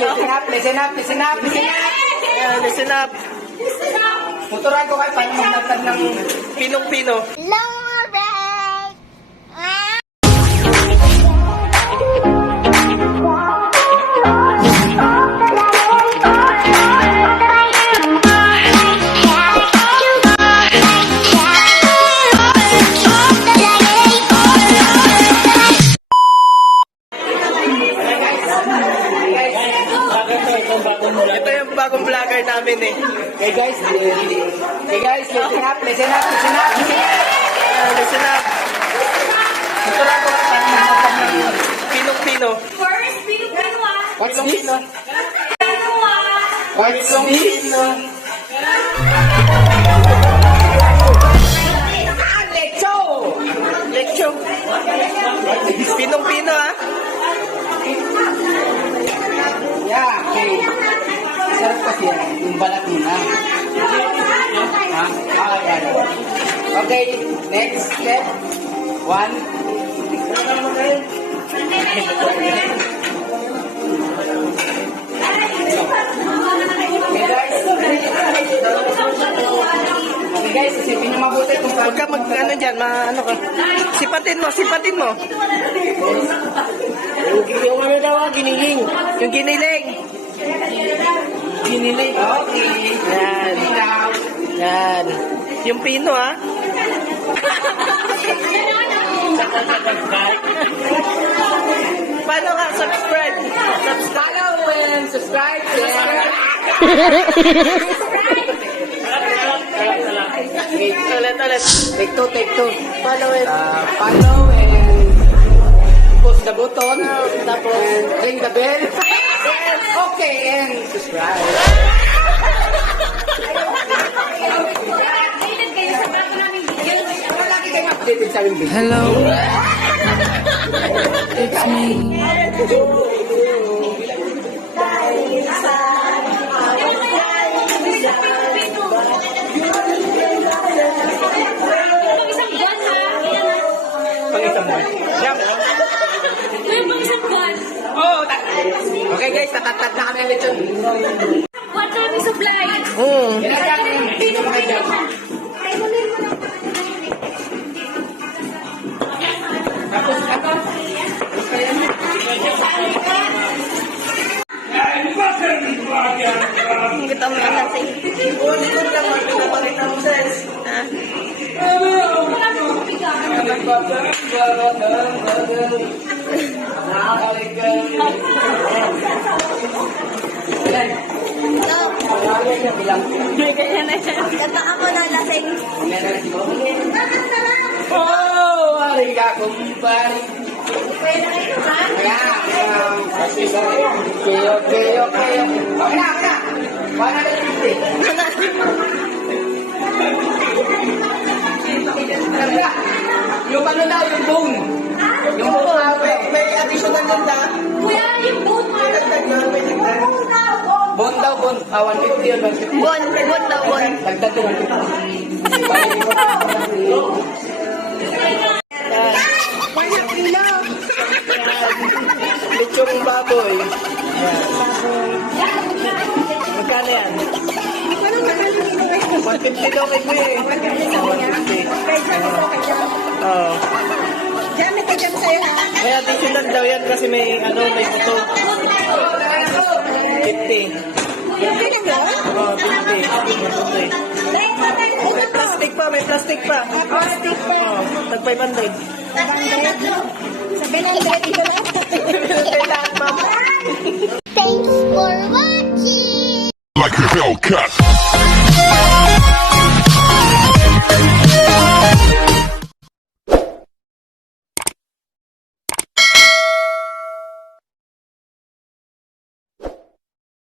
listen up, listen up, listen up, listen up. Listen up. Tuturuan ko kayo paano maglatag ng Pinong-pino. Ito yung bagong vlogger namin eh. Hey guys, listen up, listen up, listen up, listen up. Listen up. Tuturuan ko kayo paano maglatag ng Pinong-pino. First, Pilipino ah. what's this? Pilipino ah. What's this? Lecho! Lechon. Pinong-pino ah. Yeah, okay. Sarap kasi yan, yung balat mo na. Ha? Okay, next step. 1. Okay guys, isipin nyo mabuti kung Huwag ka mag-ano dyan, ano ka. Sipatin mo. yung ano daw, giniling. Yung giniling. Giniling, okay. Yan. Yan. Yung pino ah. Paano ka? Subscribe. Follow and subscribe. Ulit. Take two. Follow it. Follow and push the button. Tapos ring the bell. Okay, and subscribe. Lagi kayo updated sa aming video. Hello, it's me. Pag-isang mo. Oh, okay guys, tatatad na kami ang lechon. What time is supply? Dito mo kayo dyan. Tapos, Kita mo na kasi. Likod lang ang pinapakita mo sa Kanta ako na lasing. oh, hari ka kumpari. Pwede na kayo ha? Okay. Okay na. 150. Yung ano daw, yung bone. Yung bone, may additional yun na. Kuya, yung boat mo. Bone daw, bone. 150 yun, 150. Bon daw. Dagdag to 150. Lechong baboy. Magkano yan? 150 daw kay Kuya eh. 150. Oo. Gamit ka dyan sa'yo ha? May additional daw yan kasi may puto. 50. Oo, 50. May plastic pa. Oo, tag 500. Kailangan, ma'am. Thanks for watching! Like a Hellcat.